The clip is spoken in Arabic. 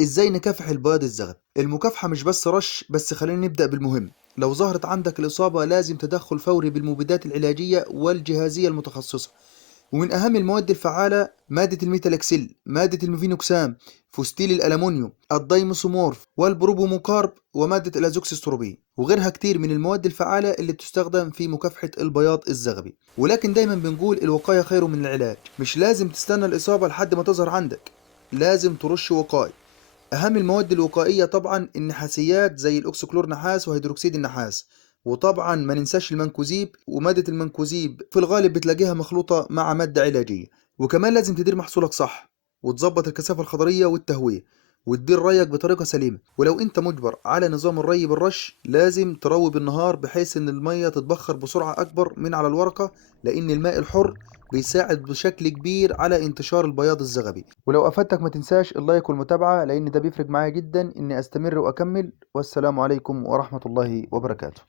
ازاي نكافح البياض الزغبي؟ المكافحة مش بس رش، بس خلينا نبدأ بالمهم. لو ظهرت عندك الإصابة لازم تدخل فوري بالمبيدات العلاجية والجهازية المتخصصة. ومن أهم المواد الفعالة مادة الميتالكسيل، مادة الميفينوكسام، فوستيل الألمنيوم، الدايموسومورف والبروبوموكارب ومادة الأزوكسستروبين وغيرها كتير من المواد الفعالة اللي بتستخدم في مكافحة البياض الزغبي. ولكن دايما بنقول الوقاية خير من العلاج. مش لازم تستنى الإصابة لحد ما تظهر عندك، لازم ترش وقاية. أهم المواد الوقائية طبعا النحاسيات زي الأكسكلور نحاس وهيدروكسيد النحاس. وطبعا ما ننساش المنكوزيب، ومادة المنكوزيب في الغالب بتلاقيها مخلوطة مع مادة علاجية. وكمان لازم تدير محصولك صح، وتظبط الكثافة الخضرية والتهوية، وتدير ريك بطريقة سليمة. ولو انت مجبر على نظام الري بالرش لازم تروي بالنهار بحيث ان المية تتبخر بسرعة اكبر من على الورقة، لان الماء الحر بيساعد بشكل كبير على انتشار البياض الزغبي. ولو افدتك ما تنساش اللايك والمتابعة، لان ده بيفرق معايا جدا اني استمر واكمل. والسلام عليكم ورحمة الله وبركاته.